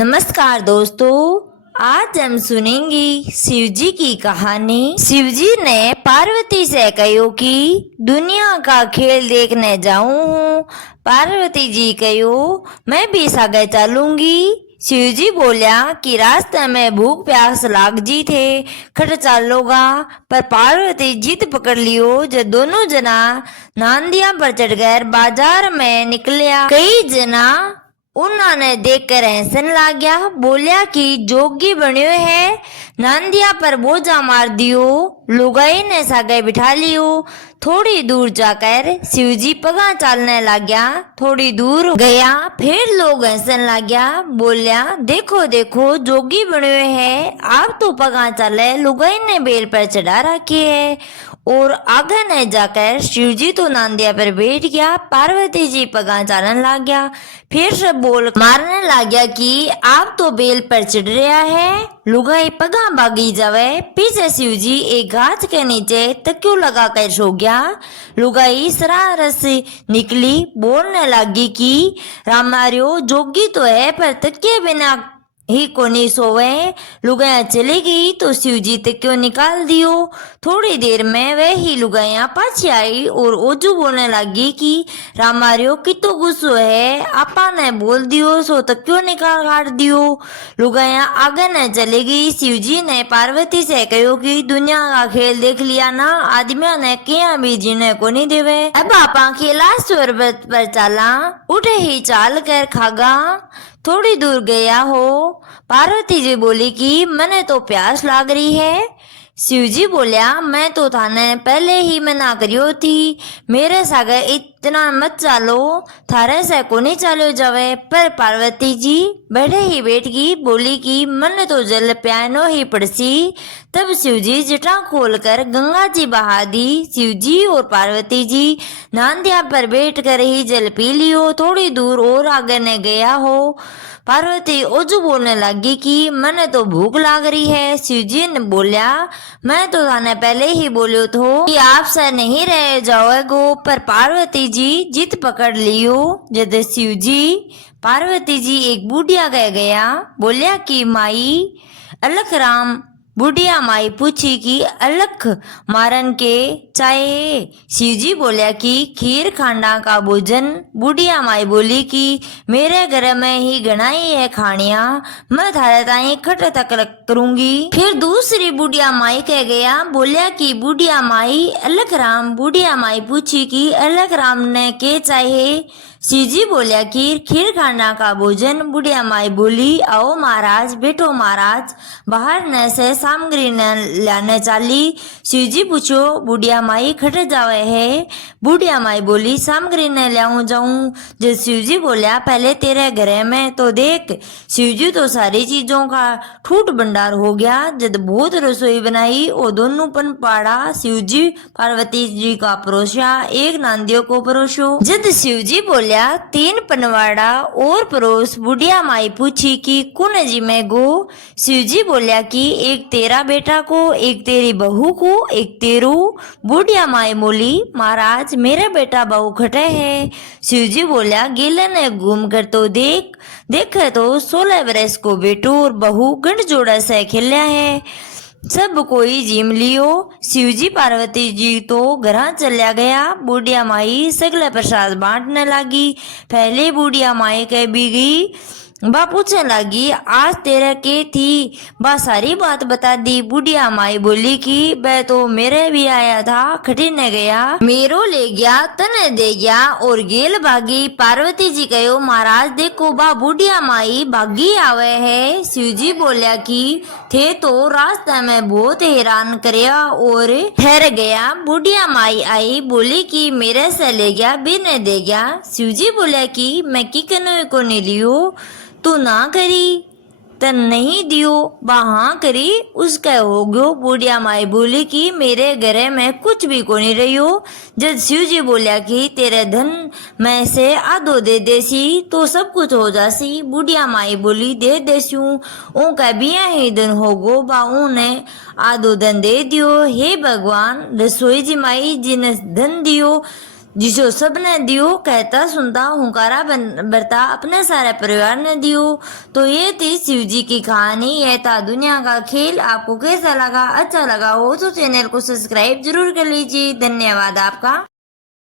नमस्कार दोस्तों, आज हम सुनेंगे शिव जी की कहानी। शिव जी ने पार्वती से कहो कि दुनिया का खेल देखने जाऊं हूँ। पार्वती जी कहो मैं भी सागे चलूंगी। शिव जी बोलिया कि रास्ते में भूख प्यास लाग जी थे, खट चलोगा। पर पार्वती जिद पकड़ लियो। जब दोनों जना नांदिया पर चढ़कर बाजार में निकलिया, कई जना उन्होंने देखकर हंसन लग गया। बोलिया कि जोगी बन्यो है, नांदिया पर बोझा मार दियो। लुगाई ने सागे बिठा लियो। थोड़ी दूर जाकर शिवजी पगा चलने लग गया। थोड़ी दूर गया, फिर लोग हंसन लग गया। बोलिया देखो देखो जोगी बन्यो है, आप तो पगा चले, लुगाई ने बेल पर चढ़ा रखी है। और आगे न जाकर शिवजी तो नांदिया पर बैठ गया। पार्वती जी पगा चालन लग गया। फिर सब बोल मारने लग गया कि आप तो बेल पर चढ़ रहा है, लुगाई पगा भागी जावे। पीछे शिवजी एक गाछ के नीचे तकियो लगा कर सो गया। लुगाई शरारत से निकली, बोलने लगी कि रामारियो जोगी तो है पर तकिए बिना ही कोनी सोवे। लुगाया चली गई तो शिवजी तकियो निकाल दियो। थोड़ी देर में वह ही लुगाया पाछी आई और ओजू बोलने लगी कि रामारियो कितो गुस्सो है, आपा ने बोल दियो सो तकियो निकाल काट दियो। लुगाया आगे न चली गई। शिवजी ने पार्वती से कहो कि दुनिया का खेल देख लिया ना, आदमिया ने क्या भी जीने को नहीं देवे। अब आपा कैलाश पर्वत पर चला, उठे ही चाल कर खागा। थोड़ी दूर गया हो, पार्वती जी बोली कि मने तो प्यास लाग रही है। शिवजी बोलिया मैं तो थाने पहले ही मना करियो थी, मेरे सागे इतना मत चालो, थारे से को नहीं चालो जावे। पर पार्वती जी बैठे ही बैठ गई, बोली कि मन तो जल प्यानो ही पड़सी। तब शिवजी जटा खोलकर गंगा जी बहा दी। शिवजी और पार्वती जी नांदिया पर बैठ कर ही जल पी लियो। थोड़ी दूर और आगे ने गया हो, पार्वती ओजू बोलने लगी कि मने तो भूख लाग रही है। शिवजी ने बोलिया मैं तो थाने पहले ही बोलियो थो कि आपसे नहीं रह जाओगो। पर पार्वती जी जिद पकड़ लियो। जब शिवजी पार्वती जी एक बुढ़िया कह गया, बोलिया कि माई अलख राम। बुढ़िया माई पूछी कि अलख मारन के चाहे। शिवजी बोलिया कि खीर खांडा का भोजन। बुढ़िया माई बोली कि मेरे घर में ही गणाई है खानिया, मैं थारे ताई खट तक करूंगी। फिर दूसरी बुढ़िया माई कह गया, बोलिया कि बुढ़िया माई अलख राम। बुढ़िया माई पूछी कि अलख राम ने के चाहे। शिवजी बोलिया कि खीर खाना का भोजन। बुढ़िया माई बोली आओ महाराज, बैठो महाराज, बाहर न से सामग्री न लाने चाली। शिवजी पूछो बुढ़िया माई खट जावे है। बुढ़िया माई बोली सामग्री न लाऊं जाऊं। जब शिवजी बोलिया पहले तेरे घर में तो देख। शिवजी तो सारी चीजों का ठूठ भंडार हो गया। जब बहुत रसोई बनाई और दोनों पन पाड़ा। शिवजी पार्वती जी का परोसा, एक नांदियों को परोसो। जब शिवजी बोलिया तीन पनवाड़ा और परोस। बुढ़िया माई पूछी कि कुन जी में गो। शिवजी बोलिया कि एक तेरा बेटा को, एक तेरी बहू को, एक तेरू। बुढ़िया माई बोली महाराज मेरा बेटा बहू खटे है। शिवजी बोलिया गेले ने घूम कर तो देख। देखे तो 16 बरस को बेटू और बहू गंड जोड़ा से खिल्या है। सब कोई जिम लियो। शिवजी पार्वती जी तो घर चलिया गया। बुढ़िया माई सगले प्रसाद बांटने लगी। पहले बुढ़िया माई कह भी गई, बा पूछने लगी आज तेरा के थी। बा सारी बात बता दी। बुढ़िया माई बोली कि वह तो मेरे भी आया था, खटी ने गया, मेरो ले गया, तने दे गया और गेल भागी। पार्वती जी कहो महाराज देखो बा बुढ़िया माई भागी आवे है। शिवजी बोलिया कि थे तो रास्ते में बहुत हैरान करया और ठहर गया। बुढ़िया माई आई, बोली कि मेरे से ले गया भी ने दे गया। शिवजी बोलिया कि मैं की कनो को नहीं लियो, तू ना करी तन नहीं दियो। बहा करी उसका हो गयो। बुढ़िया माई बोली कि मेरे घरे में कुछ भी को नहीं रहियो। जब शिवजी बोलिया कि तेरे धन में से आधो दे देसी तो सब कुछ हो जासी। बुढ़िया माई बोली दे देसू, उनका बिया ही धन हो गो। बाऊ ने आधो धन दे दियो। हे भगवान, रसोई जी माई जी ने धन दियो, जिसो सब ने दियो कहता सुनता हुकारा बरता अपने सारे परिवार ने दियो। तो ये थी शिव जी की कहानी, ये था दुनिया का खेल। आपको कैसा लगा? अच्छा लगा हो तो चैनल को सब्सक्राइब जरूर कर लीजिए। धन्यवाद आपका।